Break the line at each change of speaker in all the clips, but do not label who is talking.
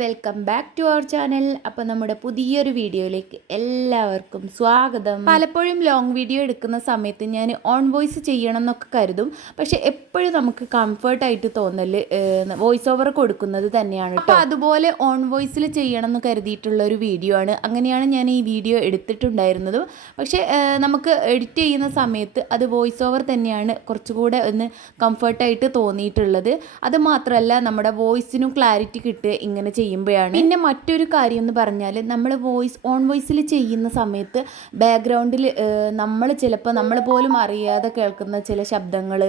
Welcome back to our channel. അപ്പോൾ നമ്മുടെ പുതിയൊരു വീഡിയോയിലേക്ക് എല്ലാവർക്കും സ്വാഗതം. പലപ്പോഴും ലോങ് വീഡിയോ എടുക്കുന്ന സമയത്ത് ഞാൻ ഓൺ വോയിസ് ചെയ്യണം എന്നൊക്കെ കരുതും. പക്ഷെ എപ്പോഴും നമുക്ക് കംഫർട്ടായിട്ട് തോന്നൽ വോയിസ് ഓവർ കൊടുക്കുന്നത് തന്നെയാണ് അപ്പോൾ അതുപോലെ ഓൺ വോയിസിൽ ചെയ്യണം എന്ന് കരുതിയിട്ടുള്ള ഒരു വീഡിയോ ആണ്. അങ്ങനെയാണ് ഞാൻ ഈ വീഡിയോ എടുത്തിട്ടുണ്ടായിരുന്നതും. പക്ഷേ നമുക്ക് എഡിറ്റ് ചെയ്യുന്ന സമയത്ത് അത് വോയിസ് ഓവർ തന്നെയാണ് കുറച്ചുകൂടെ ഒന്ന് കംഫർട്ടായിട്ട് തോന്നിയിട്ടുള്ളത്. അത് മാത്രമല്ല നമ്മുടെ വോയിസിനും ക്ലാരിറ്റി കിട്ടുക ഇങ്ങനെ ചെയ്യുമ്പോഴാണ് പിന്നെ മറ്റൊരു കാര്യം എന്ന് പറഞ്ഞാൽ നമ്മൾ വോയിസ് ഓൺ വോയിസിൽ ചെയ്യുന്ന സമയത്ത് ബാക്ക്ഗ്രൗണ്ടിൽ നമ്മൾ ചിലപ്പോൾ നമ്മൾ പോലും അറിയാതെ കേൾക്കുന്ന ചില ശബ്ദങ്ങൾ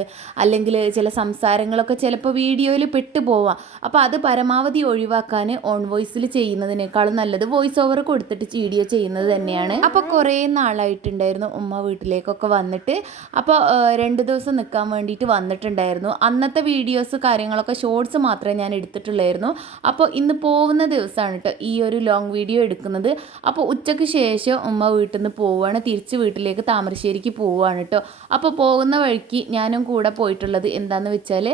അല്ലെങ്കിൽ ചില സംസാരങ്ങളൊക്കെ ചിലപ്പോൾ വീഡിയോയിൽ പെട്ടു പോവാം. അപ്പോൾ അത് പരമാവധി ഒഴിവാക്കാൻ ഓൺ വോയിസിൽ ചെയ്യുന്നതിനേക്കാളും നല്ലത് വോയിസ് ഓവർ കൊടുത്തിട്ട് വീഡിയോ ചെയ്യുന്നത് തന്നെയാണ്. അപ്പോൾ കുറേ നാളായിട്ടുണ്ടായിരുന്നു ഉമ്മ വീട്ടിലേക്കൊക്കെ വന്നിട്ട്. അപ്പോൾ രണ്ട് ദിവസം നിൽക്കാൻ വേണ്ടിയിട്ട് വന്നിട്ടുണ്ടായിരുന്നു. അന്നത്തെ വീഡിയോസ് കാര്യങ്ങളൊക്കെ ഷോർട്സ് മാത്രമേ ഞാൻ എടുത്തിട്ടുള്ളായിരുന്നു. അപ്പോൾ ഇന്ന് പോകുന്ന ദിവസമാണ് കേട്ടോ ഈ ഒരു ലോങ് വീഡിയോ എടുക്കുന്നത്. അപ്പോൾ ഉച്ചയ്ക്ക് ശേഷം ഉമ്മ വീട്ടിൽ നിന്ന് പോവുകയാണ് തിരിച്ച് വീട്ടിലേക്ക് താമരശ്ശേരിക്ക് പോവുകയാണ് കേട്ടോ അപ്പോൾ പോകുന്ന വഴിക്ക് ഞാനും കൂടെ പോയിട്ടുള്ളത് എന്താണെന്ന് വെച്ചാൽ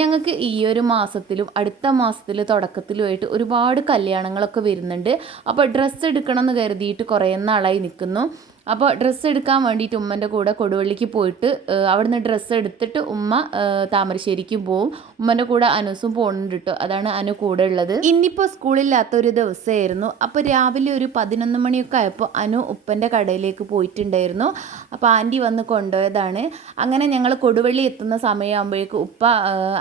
ഞങ്ങൾക്ക് ഈ ഒരു മാസത്തിലും അടുത്ത മാസത്തിൽ തുടക്കത്തിലുമായിട്ട് ഒരുപാട് കല്യാണങ്ങളൊക്കെ വരുന്നുണ്ട്. അപ്പോൾ ഡ്രസ്സ് എടുക്കണം എന്ന് കരുതിയിട്ട് കുറേ നാളായി നിൽക്കുന്നു അപ്പോൾ ഡ്രസ്സ് എടുക്കാൻ വേണ്ടിയിട്ട് ഉമ്മന്റെ കൂടെ കൊടുവള്ളിക്ക് പോയിട്ട് അവിടുന്ന് ഡ്രസ്സ് എടുത്തിട്ട് ഉമ്മ താമരശ്ശേരിക്ക് പോവും. ഉമ്മന്റെ കൂടെ അനുസും പോകുന്നുണ്ട് കേട്ടോ അതാണ് അനു കൂടെ ഉള്ളത്. ഇന്നിപ്പോൾ സ്കൂളില്ലാത്ത ഒരു ദിവസമായിരുന്നു. അപ്പോൾ രാവിലെ ഒരു പതിനൊന്ന് മണിയൊക്കെ ആയപ്പോൾ അനു ഉപ്പന്റെ കടയിലേക്ക് പോയിട്ടുണ്ടായിരുന്നു. അപ്പോൾ ആന്റി വന്ന് കൊണ്ടുപോയതാണ്. അങ്ങനെ ഞങ്ങൾ കൊടുവള്ളി എത്തുന്ന സമയമാകുമ്പോഴേക്കും ഉപ്പ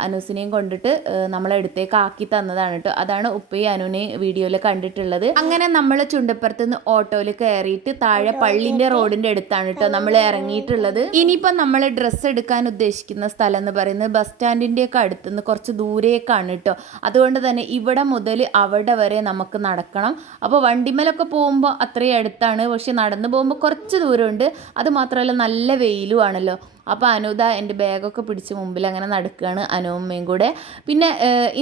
അനുസിനെയും കൊണ്ടിട്ട് നമ്മളെ അടുത്തേക്ക് ആക്കി തന്നതാണ് കേട്ടോ അതാണ് ഉപ്പയും അനുവിനെയും വീഡിയോയിൽ കണ്ടിട്ടുള്ളത്. അങ്ങനെ നമ്മൾ ചുണ്ടപ്പുറത്ത് നിന്ന് ഓട്ടോയിൽ കയറിയിട്ട് താഴെ പള്ളിന്റെ റോഡിന്റെ അടുത്താണ് കേട്ടോ നമ്മൾ ഇറങ്ങിയിട്ടുള്ളത് ഇനിയിപ്പോൾ നമ്മൾ ഡ്രസ്സ് എടുക്കാൻ ഉദ്ദേശിക്കുന്ന സ്ഥലം എന്ന് പറയുന്നത് ബസ് സ്റ്റാൻഡിന്റെ ഒക്കെ അടുത്ത് നിന്ന് കുറച്ച് ദൂരേക്കാണ് കേട്ടോ അതുകൊണ്ട് തന്നെ ഇവിടെ മുതൽ അവിടെ വരെ നമുക്ക് നടക്കണം. അപ്പോൾ വണ്ടിമേലൊക്കെ പോകുമ്പോൾ അത്രയും അടുത്താണ്. പക്ഷെ നടന്നു പോകുമ്പോൾ കുറച്ച് ദൂരമുണ്ട്. അത് മാത്രമല്ല നല്ല വെയിലും ആണല്ലോ. അപ്പോൾ അനുദ എന്റെ ബാഗൊക്കെ പിടിച്ച് മുമ്പിൽ അങ്ങനെ നടക്കുകയാണ് അനുമ്മയും കൂടെ. പിന്നെ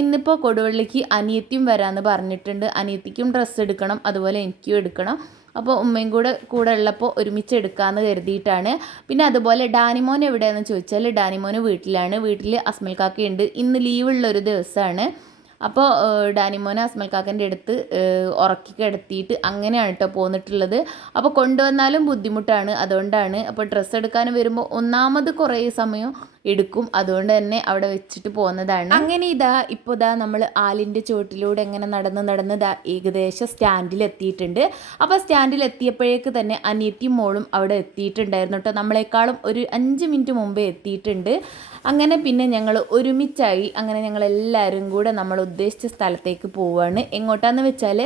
ഇന്നിപ്പോ ഇന്നിപ്പോൾ കൊടുവള്ളിക്ക് അനിയത്തിയും വരാമെന്ന് പറഞ്ഞിട്ടുണ്ട്. അനിയത്തിക്കും ഡ്രസ്സ് എടുക്കണം. അതുപോലെ എനിക്കും എടുക്കണം. അപ്പോൾ ഉമ്മയും കൂടെ കൂടെ ഉള്ളപ്പോൾ ഒരുമിച്ച് എടുക്കാമെന്ന് കരുതിയിട്ടാണ്. പിന്നെ അതുപോലെ ഡാനിമോൻ എവിടെയാണെന്ന് ചോദിച്ചാൽ ഡാനിമോൻ വീട്ടിലാണ്. വീട്ടിൽ അസ്മൽ കാക്കയുണ്ട്. ഇന്ന് ലീവുള്ള ഒരു ദിവസമാണ് അപ്പോൾ ഡാനിമോനെ അസ്മൽ കാക്കന്റെ അടുത്ത് ഉറക്കി കിടത്തിയിട്ട് അങ്ങനെയാണ് കേട്ടോ പോന്നിട്ടുള്ളത്. അപ്പോൾ കൊണ്ടുവന്നാലും ബുദ്ധിമുട്ടാണ്. അതുകൊണ്ടാണ്. അപ്പോൾ ഡ്രസ്സ് എടുക്കാൻ വരുമ്പോൾ ഒന്നാമത് കുറേ സമയം എടുക്കും. അതുകൊണ്ട് തന്നെ അവിടെ വെച്ചിട്ട് പോകുന്നതാണ്. അങ്ങനെ ഇതാ ഇപ്പോൾ ഇതാ നമ്മൾ ആലിന്റെ ചുവട്ടിലൂടെ എങ്ങനെ നടന്ന് നടന്ന് ഇതാ ഏകദേശം സ്റ്റാൻഡിൽ എത്തിയിട്ടുണ്ട്. അപ്പോൾ സ്റ്റാൻഡിൽ എത്തിയപ്പോഴേക്ക് തന്നെ അനിയത്തിയും മോളും അവിടെ എത്തിയിട്ടുണ്ടായിരുന്നു കേട്ടോ. നമ്മളെക്കാളും ഒരു അഞ്ച് മിനിറ്റ് മുമ്പേ എത്തിയിട്ടുണ്ട്. അങ്ങനെ പിന്നെ ഞങ്ങൾ ഒരുമിച്ചായി അങ്ങനെ ഞങ്ങൾ എല്ലാവരും കൂടെ നമ്മൾ ഉദ്ദേശിച്ച സ്ഥലത്തേക്ക് പോവുകയാണ് എങ്ങോട്ടാന്ന് വെച്ചാൽ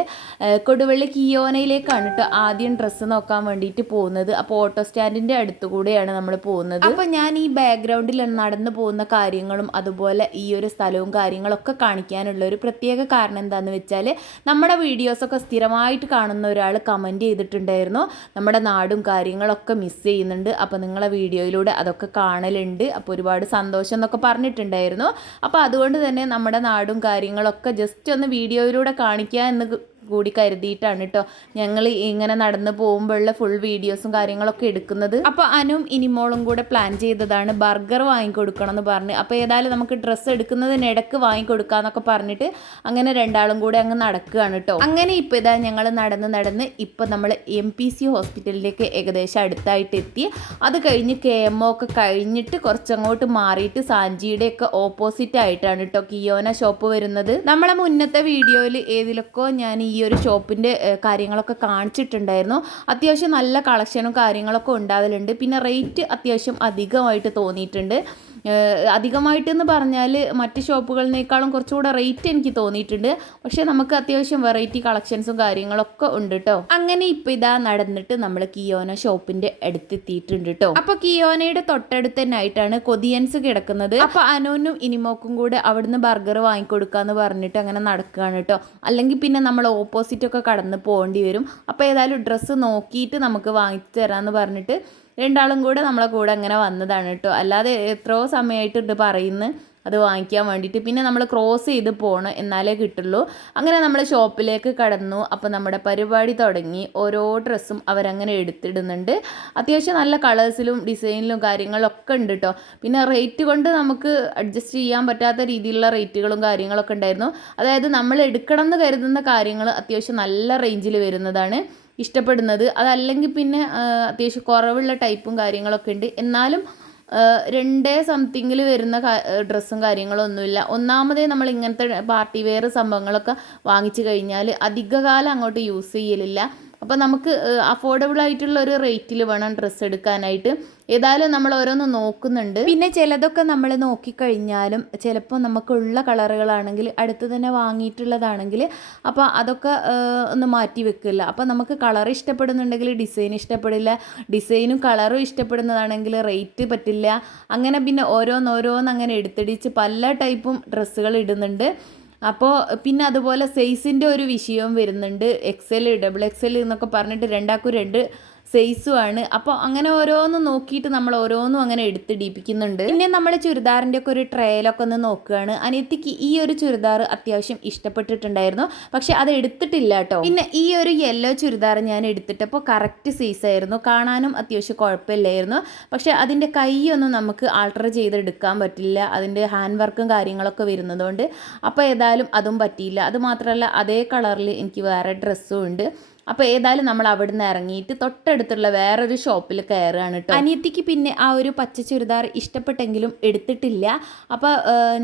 കൊടുവള്ളി കിയോനയിലേക്കാണ് കേട്ടോ ആദ്യം ഡ്രസ്സ് നോക്കാൻ വേണ്ടിയിട്ട് പോകുന്നത്. അപ്പോൾ ഓട്ടോ സ്റ്റാൻഡിന്റെ അടുത്തുകൂടെയാണ് നമ്മൾ പോകുന്നത്. അപ്പോൾ ഞാൻ ഈ ബാക്ക്ഗ്രൗണ്ടിൽ നടന്നു പോകുന്ന കാര്യങ്ങളും അതുപോലെ ഈ ഒരു സ്ഥലവും കാര്യങ്ങളൊക്കെ കാണിക്കാനുള്ള ഒരു പ്രത്യേക കാരണം എന്താണെന്ന് വെച്ചാൽ നമ്മുടെ വീഡിയോസൊക്കെ സ്ഥിരമായിട്ട് കാണുന്ന ഒരാൾ കമന്റ് ചെയ്തിട്ടുണ്ടായിരുന്നു. നമ്മുടെ നാടും കാര്യങ്ങളൊക്കെ മിസ് ചെയ്യുന്നുണ്ട്. അപ്പോൾ നിങ്ങളെ വീഡിയോയിലൂടെ അതൊക്കെ കാണലുണ്ട്. അപ്പോൾ ഒരുപാട് സന്തോഷം എന്നൊക്കെ പറഞ്ഞിട്ടുണ്ടായിരുന്നു. അപ്പോൾ അതുകൊണ്ട് തന്നെ നമ്മുടെ നാടും കാര്യങ്ങളൊക്കെ ജസ്റ്റ് ഒന്ന് വീഡിയോയിലൂടെ കാണിക്കുക എന്ന് കൂടി കരുതിയിട്ടാണ് കേട്ടോ ഞങ്ങൾ ഇങ്ങനെ നടന്നു പോകുമ്പോഴുള്ള ഫുൾ വീഡിയോസും കാര്യങ്ങളൊക്കെ എടുക്കുന്നത്. അപ്പോൾ അനും ഇനിമോളും കൂടെ പ്ലാൻ ചെയ്തതാണ് ബർഗർ വാങ്ങിക്കൊടുക്കണം എന്ന് പറഞ്ഞ്. അപ്പോൾ ഏതായാലും നമുക്ക് ഡ്രസ്സ് എടുക്കുന്നതിനിടക്ക് വാങ്ങിക്കൊടുക്കാന്നൊക്കെ പറഞ്ഞിട്ട് അങ്ങനെ രണ്ടാളും കൂടെ അങ്ങ് നടക്കുകയാണ് കേട്ടോ അങ്ങനെ ഇപ്പോൾ ഇതാ ഞങ്ങൾ നടന്ന് നടന്ന് ഇപ്പോൾ നമ്മൾ എം പി സി ഹോസ്പിറ്റലിലേക്ക് ഏകദേശം അടുത്തായിട്ട് എത്തി. അത് കഴിഞ്ഞ് കെ എം ഒക്കെ കഴിഞ്ഞിട്ട് കുറച്ചങ്ങോട്ട് മാറിയിട്ട് സാഞ്ചിയുടെ ഒക്കെ ഓപ്പോസിറ്റ് ആയിട്ടാണ് കേട്ടോ കിയോന ഷോപ്പ് വരുന്നത്. നമ്മളെ മുന്നത്തെ വീഡിയോയിൽ ഏതിലൊക്കെ ഞാൻ ഈ ഒരു ഷോപ്പിന്റെ കാര്യങ്ങളൊക്കെ കാണിച്ചിട്ടുണ്ടായിരുന്നു. അത്യാവശ്യം നല്ല കളക്ഷനും കാര്യങ്ങളൊക്കെ ഉണ്ടാവലുണ്ട്. പിന്നെ റേറ്റ് അത്യാവശ്യം അധികമായിട്ട് തോന്നിയിട്ടുണ്ട്. ഏഹ് അധികമായിട്ട് എന്ന് പറഞ്ഞാൽ മറ്റ് ഷോപ്പുകളിനേക്കാളും കുറച്ചുകൂടെ റേറ്റ് എനിക്ക് തോന്നിയിട്ടുണ്ട്. പക്ഷേ നമുക്ക് അത്യാവശ്യം വെറൈറ്റി കളക്ഷൻസും കാര്യങ്ങളൊക്കെ ഉണ്ട് കേട്ടോ അങ്ങനെ ഇപ്പം ഇതാ നടന്നിട്ട് നമ്മൾ കിയോന ഷോപ്പിന്റെ അടുത്തെത്തിയിട്ടുണ്ട് കേട്ടോ അപ്പൊ കിയോനയുടെ തൊട്ടടുത്ത് തന്നെ ആയിട്ടാണ് കൊതിയൻസ് കിടക്കുന്നത്. അപ്പൊ അനോനും ഇനിമോക്കും കൂടെ അവിടുന്ന് ബർഗർ വാങ്ങിക്കൊടുക്കാന്ന് പറഞ്ഞിട്ട് അങ്ങനെ നടക്കുകയാണ് കേട്ടോ അല്ലെങ്കിൽ പിന്നെ നമ്മൾ ഓപ്പോസിറ്റ് ഒക്കെ കടന്ന് പോകേണ്ടി വരും. അപ്പോൾ ഏതായാലും ഡ്രസ്സ് നോക്കിയിട്ട് നമുക്ക് വാങ്ങിച്ചു തരാമെന്ന് പറഞ്ഞിട്ട് രണ്ടാളും കൂടെ നമ്മളെ കൂടെ അങ്ങനെ വന്നതാണ് കേട്ടോ അല്ലാതെ എത്രയോ സമയമായിട്ടുണ്ട് പറയുന്നു അത് വാങ്ങിക്കാൻ വേണ്ടിയിട്ട്. പിന്നെ നമ്മൾ ക്രോസ് ചെയ്ത് പോകണം എന്നാലേ കിട്ടുള്ളൂ. അങ്ങനെ നമ്മൾ ഷോപ്പിലേക്ക് കടന്നു. അപ്പോൾ നമ്മുടെ പരിപാടി തുടങ്ങി. ഓരോ ഡ്രസ്സും അവരങ്ങനെ എടുത്തിടുന്നുണ്ട്. അത്യാവശ്യം നല്ല കളേഴ്സിലും ഡിസൈനിലും കാര്യങ്ങളൊക്കെ ഉണ്ട് കേട്ടോ പിന്നെ റേറ്റ് കൊണ്ട് നമുക്ക് അഡ്ജസ്റ്റ് ചെയ്യാൻ പറ്റാത്ത രീതിയിലുള്ള റേറ്റുകളും കാര്യങ്ങളൊക്കെ ഉണ്ടായിരുന്നു. അതായത് നമ്മൾ എടുക്കണം എന്ന് കരുതുന്ന കാര്യങ്ങൾ അത്യാവശ്യം നല്ല റേഞ്ചിൽ വരുന്നതാണ്. ഇഷ്ടപ്പെടുന്നത്. അതല്ലെങ്കിൽ പിന്നെ അത്യാവശ്യം കുറവുള്ള ടൈപ്പും കാര്യങ്ങളൊക്കെ ഉണ്ട്. എന്നാലും രണ്ടേ സംതിങ്ങിൽ വരുന്ന ഡ്രസ്സും കാര്യങ്ങളൊന്നുമില്ല. ഒന്നാമതേ നമ്മൾ ഇങ്ങനത്തെ പാർട്ടി വെയർ സംഭവങ്ങളൊക്കെ വാങ്ങിച്ചു കഴിഞ്ഞാൽ അധികകാലം അങ്ങോട്ട് യൂസ് ചെയ്യലില്ല. അപ്പോൾ നമുക്ക് അഫോർഡബിൾ ആയിട്ടുള്ള ഒരു റേറ്റിൽ വേണം ഡ്രസ്സ് എടുക്കാനായിട്ട്. ഏതായാലും നമ്മൾ ഓരോന്ന് നോക്കുന്നുണ്ട്. പിന്നെ ചിലതൊക്കെ നമ്മൾ നോക്കിക്കഴിഞ്ഞാലും ചിലപ്പോൾ നമുക്കുള്ള കളറുകളാണെങ്കിൽ അടുത്ത് തന്നെ വാങ്ങിയിട്ടുള്ളതാണെങ്കിൽ അപ്പോൾ അതൊക്കെ ഒന്ന് മാറ്റി വെക്കില്ല. അപ്പോൾ നമുക്ക് കളർ ഇഷ്ടപ്പെടുന്നുണ്ടെങ്കിൽ ഡിസൈൻ ഇഷ്ടപ്പെടില്ല. ഡിസൈനും കളറും ഇഷ്ടപ്പെടുന്നതാണെങ്കിൽ റേറ്റ് പറ്റില്ല. അങ്ങനെ പിന്നെ ഓരോന്നോരോന്ന് അങ്ങനെ എടുത്തിടിച്ച് പല ടൈപ്പും ഡ്രസ്സുകൾ ഇടുന്നുണ്ട്. അപ്പോൾ പിന്നെ അതുപോലെ സൈസിന്റെ ഒരു വിഷയവും വരുന്നുണ്ട്. എക്സൽ ഡബിൾ എക്സൽ എന്നൊക്കെ പറഞ്ഞിട്ട് രണ്ടാക്കും രണ്ട്. സൈസുമാണ് അപ്പോൾ അങ്ങനെ ഓരോന്നും നോക്കിയിട്ട് നമ്മൾ ഓരോന്നും അങ്ങനെ എടുത്ത് എടുത്തിടിപ്പിക്കുന്നുണ്ട് പിന്നെ നമ്മൾ ചുരിദാറിന്റെ ഒക്കെ ഒരു ട്രയലൊക്കെ ഒന്ന് നോക്കുകയാണ്. അനിയത്തിക്ക് ഈ ഒരു ചുരിദാർ അത്യാവശ്യം ഇഷ്ടപ്പെട്ടിട്ടുണ്ടായിരുന്നു. പക്ഷെ അത് എടുത്തിട്ടില്ല കേട്ടോ. പിന്നെ ഈ ഒരു യെല്ലോ ചുരിദാർ ഞാൻ എടുത്തിട്ടപ്പോൾ കറക്റ്റ് സൈസ് ആയിരുന്നു. കാണാനും അത്യാവശ്യം കുഴപ്പമില്ലായിരുന്നു. പക്ഷെ അതിന്റെ കൈയൊന്നും നമുക്ക് ആൾട്ടർ ചെയ്തെടുക്കാൻ പറ്റില്ല. അതിന്റെ ഹാൻഡ് വർക്കും കാര്യങ്ങളൊക്കെ വരുന്നതുകൊണ്ട്. അപ്പോൾ ഏതായാലും അതും പറ്റിയില്ല. അതുമാത്രമല്ല അതേ കളറിൽ എനിക്ക് വേറെ ഡ്രസ്സും ഉണ്ട്. അപ്പോൾ ഏതായാലും നമ്മൾ അവിടുന്ന് ഇറങ്ങിയിട്ട് തൊട്ടടുത്തുള്ള വേറൊരു ഷോപ്പിൽ കയറുകയാണ് കേട്ടോ അനിയത്തിക്ക് പിന്നെ ആ ഒരു പച്ച ചുരിദാർ ഇഷ്ടപ്പെട്ടെങ്കിലും എടുത്തിട്ടില്ല. അപ്പോൾ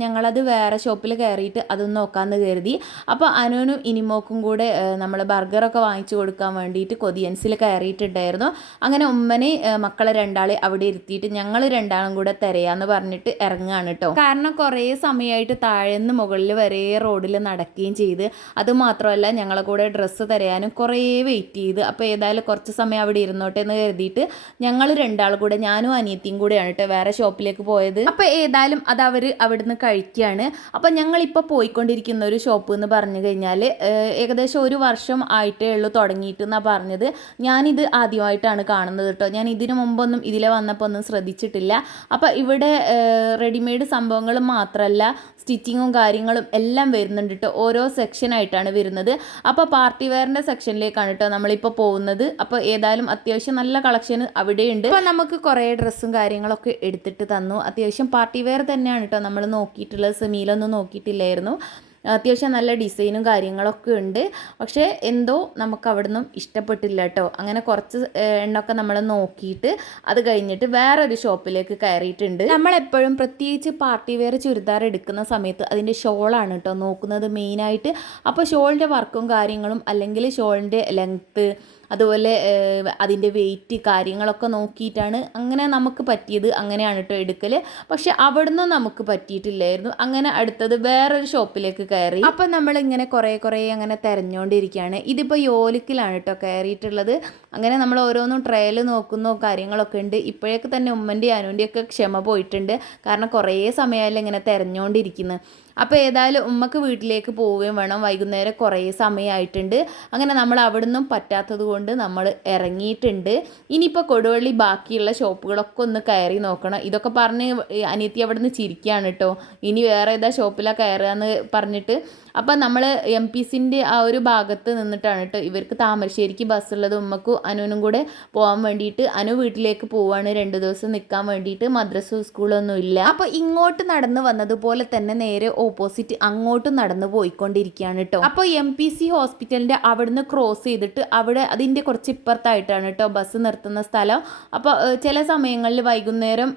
ഞങ്ങളത് വേറെ ഷോപ്പിൽ കയറിയിട്ട് അതൊന്ന് നോക്കാമെന്ന് കരുതി. അപ്പോൾ അനുവിനും ഇനിമോക്കും കൂടെ നമ്മൾ ബർഗറൊക്കെ വാങ്ങിച്ചു കൊടുക്കാൻ വേണ്ടിയിട്ട് കൊതിയൻസിൽ കയറിയിട്ടുണ്ടായിരുന്നു. അങ്ങനെ ഉമ്മനെ മക്കളെ രണ്ടാളെ അവിടെ ഇരുത്തിയിട്ട് ഞങ്ങൾ രണ്ടാളും കൂടെ തരയാന്ന് പറഞ്ഞിട്ട് ഇറങ്ങുകയാണ് കേട്ടോ കാരണം കുറേ സമയമായിട്ട് താഴേന്ന് മുകളിൽ വരെ റോഡിൽ നടക്കുകയും ചെയ്ത്. അതുമാത്രമല്ല ഞങ്ങളെ കൂടെ ഡ്രസ്സ് തരയാനും കുറേ വെയിറ്റ് ചെയ്ത് അപ്പോൾ ഏതായാലും കുറച്ച് സമയം അവിടെ ഇരുന്നോട്ടെ എന്ന് കരുതിയിട്ട് ഞങ്ങൾ രണ്ടാൾ കൂടെ ഞാനും അനിയത്തിയും കൂടെയാണ് കേട്ടോ വേറെ ഷോപ്പിലേക്ക് പോയത്. അപ്പോൾ ഏതായാലും അത് അവർ അവിടുന്ന് കഴിക്കുകയാണ് അപ്പോൾ ഞങ്ങളിപ്പോൾ പോയിക്കൊണ്ടിരിക്കുന്ന ഒരു ഷോപ്പ് എന്ന് പറഞ്ഞു കഴിഞ്ഞാൽ ഏകദേശം ഒരു വർഷം ആയിട്ടേ ഉള്ളൂ തുടങ്ങിയിട്ട് എന്നാണ് പറഞ്ഞത്. ഞാനിത് ആദ്യമായിട്ടാണ് കാണുന്നത് കേട്ടോ ഞാൻ ഇതിനു മുമ്പൊന്നും ഇതിലെ വന്നപ്പോൾ ഒന്നും ശ്രദ്ധിച്ചിട്ടില്ല. അപ്പോൾ ഇവിടെ റെഡിമെയ്ഡ് സംഭവങ്ങൾ മാത്രമല്ല സ്റ്റിച്ചിങ്ങും കാര്യങ്ങളും എല്ലാം വരുന്നുണ്ട് കേട്ടോ ഓരോ സെക്ഷനായിട്ടാണ് വരുന്നത്. അപ്പോൾ പാർട്ടി വെയറിന്റെ സെക്ഷനിലേക്കാണ് കേട്ടോ നമ്മളിപ്പോൾ പോകുന്നത്. അപ്പോൾ ഏതായാലും അത്യാവശ്യം നല്ല കളക്ഷൻ അവിടെയുണ്ട്. അപ്പോൾ നമുക്ക് കുറേ ഡ്രസ്സും കാര്യങ്ങളൊക്കെ എടുത്തിട്ട് തന്നു. അത്യാവശ്യം പാർട്ടി വെയർ തന്നെയാണ് കേട്ടോ നമ്മൾ നോക്കിയിട്ടുള്ളത്. സെമിയിലൊന്നും നോക്കിയിട്ടില്ലായിരുന്നു. അത്യാവശ്യം നല്ല ഡിസൈനും കാര്യങ്ങളൊക്കെ ഉണ്ട്. പക്ഷേ എന്തോ നമുക്ക് അവിടെ നിന്നും ഇഷ്ടപ്പെട്ടില്ല കേട്ടോ. അങ്ങനെ കുറച്ച് എണ്ണൊക്കെ നമ്മൾ നോക്കിയിട്ട് അത് കഴിഞ്ഞിട്ട് വേറൊരു ഷോപ്പിലേക്ക് കയറിയിട്ടുണ്ട്. നമ്മളെപ്പോഴും പ്രത്യേകിച്ച് പാർട്ടി വെയർ ചുരിദാർ എടുക്കുന്ന സമയത്ത് അതിന്റെ ഷോളാണ് കേട്ടോ നോക്കുന്നത് മെയിനായിട്ട്. അപ്പോൾ ഷോളിന്റെ വർക്കും കാര്യങ്ങളും അല്ലെങ്കിൽ ഷോളിന്റെ ലെങ്ത്ത് അതുപോലെ അതിന്റെ വെയിറ്റ് കാര്യങ്ങളൊക്കെ നോക്കിയിട്ടാണ് അങ്ങനെ നമുക്ക് പറ്റിയത്. അങ്ങനെയാണ് കേട്ടോ എടുക്കൽ പക്ഷെ അവിടുന്ന് നമുക്ക് പറ്റിയിട്ടില്ലായിരുന്നു. അങ്ങനെ അടുത്തത് വേറൊരു ഷോപ്പിലേക്ക് കയറി. അപ്പം നമ്മൾ ഇങ്ങനെ കുറേ കുറേ അങ്ങനെ തിരഞ്ഞുകൊണ്ടിരിക്കുകയാണ് ഇതിപ്പോൾ യോലിക്കിലാണ് കേട്ടോ കയറിയിട്ടുള്ളത്. അങ്ങനെ നമ്മൾ ഓരോന്നും ട്രയൽ നോക്കുന്ന കാര്യങ്ങളൊക്കെ ഉണ്ട്. ഇപ്പോഴേക്ക് തന്നെ ഉമ്മന്റെ അനുവിന്റെയൊക്കെ ക്ഷമ പോയിട്ടുണ്ട്. കാരണം കുറേ സമയമല്ലേ ഇങ്ങനെ തിരഞ്ഞുകൊണ്ടിരിക്കുന്നത് അപ്പോൾ ഏതായാലും ഉമ്മക്ക് വീട്ടിലേക്ക് പോവുകയും വേണം. വൈകുന്നേരം കുറേ സമയമായിട്ടുണ്ട്. അങ്ങനെ നമ്മൾ അവിടുന്നും പറ്റാത്തത് കൊണ്ട് നമ്മൾ ഇറങ്ങിയിട്ടുണ്ട്. ഇനിയിപ്പോൾ കൊടുവള്ളി ബാക്കിയുള്ള ഷോപ്പുകളൊക്കെ ഒന്ന് കയറി നോക്കണം. ഇതൊക്കെ പറഞ്ഞ് അനിയത്തി അവിടെ നിന്ന് ചിരിക്കുകയാണ് കേട്ടോ. ഇനി വേറെ ഏതാ ഷോപ്പിലാണ് കയറുക എന്ന് പറഞ്ഞിട്ട് അപ്പം നമ്മൾ എം പി സിന്റെ ആ ഒരു ഭാഗത്ത് നിന്നിട്ടാണ് കേട്ടോ ഇവർക്ക് താമരശ്ശേരിക്ക് ബസ്സുള്ളത് ഉമ്മക്കും അനുവിനും കൂടെ പോകാൻ വേണ്ടിയിട്ട് അനു വീട്ടിലേക്ക് പോവാണ് രണ്ട് ദിവസം നിൽക്കാൻ വേണ്ടിയിട്ട്. മദ്രസ സ്കൂളൊന്നും ഇല്ല. അപ്പോൾ ഇങ്ങോട്ട് നടന്നു വന്നതുപോലെ തന്നെ നേരെ ഓപ്പോസിറ്റ് അങ്ങോട്ട് നടന്നു പോയിക്കൊണ്ടിരിക്കുകയാണ് കേട്ടോ അപ്പോൾ എം പി സി ഹോസ്പിറ്റലിന്റെ അവിടുന്ന് ക്രോസ് ചെയ്തിട്ട് അവിടെ അതിന്റെ കുറച്ച് ഇപ്പുറത്തായിട്ടാണ് കേട്ടോ ബസ് നിർത്തുന്ന സ്ഥലം. അപ്പോൾ ചില സമയങ്ങളിൽ വൈകുന്നേരം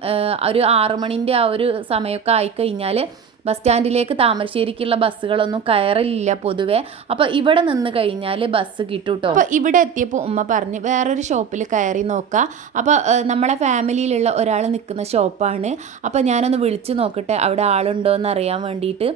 ഒരു ആറുമണിന്റെ ആ ഒരു സമയമൊക്കെ ആയിക്കഴിഞ്ഞാൽ ബസ് സ്റ്റാൻഡിലേക്ക് താമരശ്ശേരിക്കുള്ള ബസ്സുകളൊന്നും കയറില്ല പൊതുവേ. അപ്പോൾ ഇവിടെ നിന്ന് കഴിഞ്ഞാൽ ബസ് കിട്ടും കേട്ടോ അപ്പോൾ ഇവിടെ എത്തിയപ്പോൾ ഉമ്മ പറഞ്ഞ് വേറൊരു ഷോപ്പിൽ കയറി നോക്കുക അപ്പോൾ ഏഹ്, നമ്മളെ ഫാമിലിയിലുള്ള ഒരാൾ നിൽക്കുന്ന ഷോപ്പാണ്. അപ്പോൾ ഞാനൊന്ന് വിളിച്ചു നോക്കട്ടെ അവിടെ ആളുണ്ടോ എന്ന് അറിയാൻ വേണ്ടിയിട്ട്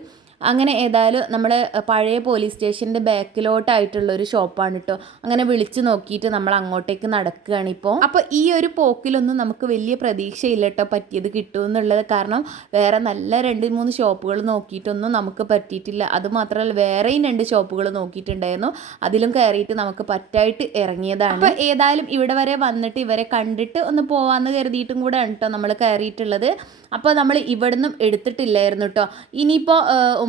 അങ്ങനെ ഏതായാലും നമ്മൾ പഴയ പോലീസ് സ്റ്റേഷന്റെ ബാക്കിലോട്ടായിട്ടുള്ള ഒരു ഷോപ്പാണ് കേട്ടോ അങ്ങനെ വിളിച്ചു നോക്കിയിട്ട് നമ്മൾ അങ്ങോട്ടേക്ക് നടക്കുകയാണ് ഇപ്പോൾ അപ്പോൾ ഈ ഒരു പോക്കിലൊന്നും നമുക്ക് വലിയ പ്രതീക്ഷയില്ല കേട്ടോ പറ്റിയത് കിട്ടുമെന്നുള്ളത്. കാരണം വേറെ നല്ല രണ്ട് മൂന്ന് ഷോപ്പുകൾ നോക്കിയിട്ടൊന്നും നമുക്ക് പറ്റിയിട്ടില്ല. അതുമാത്രമല്ല വേറെയും രണ്ട് ഷോപ്പുകൾ നോക്കിയിട്ടുണ്ടായിരുന്നു. അതിലും കയറിയിട്ട് നമുക്ക് പറ്റായിട്ട് ഇറങ്ങിയതാണ്. അപ്പോൾ ഏതായാലും ഇവിടെ വരെ വന്നിട്ട് ഇവരെ കണ്ടിട്ട് ഒന്ന് പോവാന്ന് കരുതിയിട്ടും കൂടെ ആണ് കേട്ടോ നമ്മൾ കയറിയിട്ടുള്ളത്. അപ്പോൾ നമ്മൾ ഇവിടുന്നും എടുത്തിട്ടില്ലായിരുന്നു കേട്ടോ ഇനിയിപ്പോൾ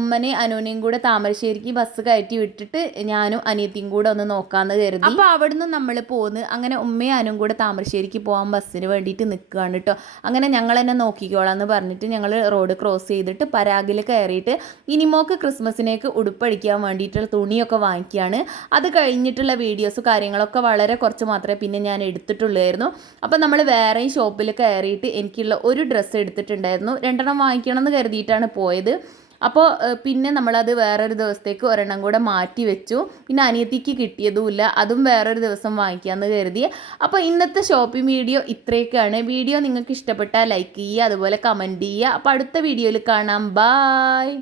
ഉമ്മനെ അനുവിനെയും കൂടെ താമരശ്ശേരിക്ക് ബസ് കയറ്റി വിട്ടിട്ട് ഞാനും അനിയത്തിയും കൂടെ ഒന്ന് നോക്കാന്ന് കരുതി. അപ്പോൾ അവിടുന്ന് നമ്മൾ പോന്ന് അങ്ങനെ ഉമ്മയും അനുവും കൂടെ താമരശ്ശേരിക്ക് പോകാൻ ബസ്സിന് വേണ്ടിയിട്ട് നിൽക്കുകയാണ് കേട്ടോ അങ്ങനെ ഞങ്ങൾ തന്നെ നോക്കിക്കോളാം എന്ന് പറഞ്ഞിട്ട് ഞങ്ങൾ റോഡ് ക്രോസ് ചെയ്തിട്ട് പരാഗിൽ കയറിയിട്ട് ഇനിമോക്ക് ക്രിസ്മസിനേക്ക് ഉടുപ്പടിക്കാൻ വേണ്ടിയിട്ടുള്ള തുണിയൊക്കെ വാങ്ങിക്കുകയാണ് അത് കഴിഞ്ഞിട്ടുള്ള വീഡിയോസ് കാര്യങ്ങളൊക്കെ വളരെ കുറച്ച് മാത്രമേ പിന്നെ ഞാൻ എടുത്തിട്ടുള്ളായിരുന്നു. അപ്പം നമ്മൾ വേറെയും ഷോപ്പിൽ കയറിയിട്ട് എനിക്കുള്ള ഒരു ഡ്രസ്സ് എടുത്തിട്ടുണ്ടായിരുന്നു. രണ്ടെണ്ണം വാങ്ങിക്കണം എന്ന് കരുതിയിട്ടാണ് പോയത്. അപ്പോൾ പിന്നെ നമ്മളത് വേറൊരു ദിവസത്തേക്ക് ഒരെണ്ണം കൂടെ മാറ്റി വെച്ചു. പിന്നെ അനിയത്തിക്ക് കിട്ടിയതുമില്ല. അതും വേറൊരു ദിവസം വാങ്ങിക്കാമെന്ന് കരുതി. അപ്പോൾ ഇന്നത്തെ ഷോപ്പിംഗ് വീഡിയോ ഇത്രയൊക്കെയാണ്. വീഡിയോ നിങ്ങൾക്ക് ഇഷ്ടപ്പെട്ടാൽ ലൈക്ക് ചെയ്യുക അതുപോലെ കമന്റ് ചെയ്യുക. അപ്പോൾ അടുത്ത വീഡിയോയിൽ കാണാം. ബായ്.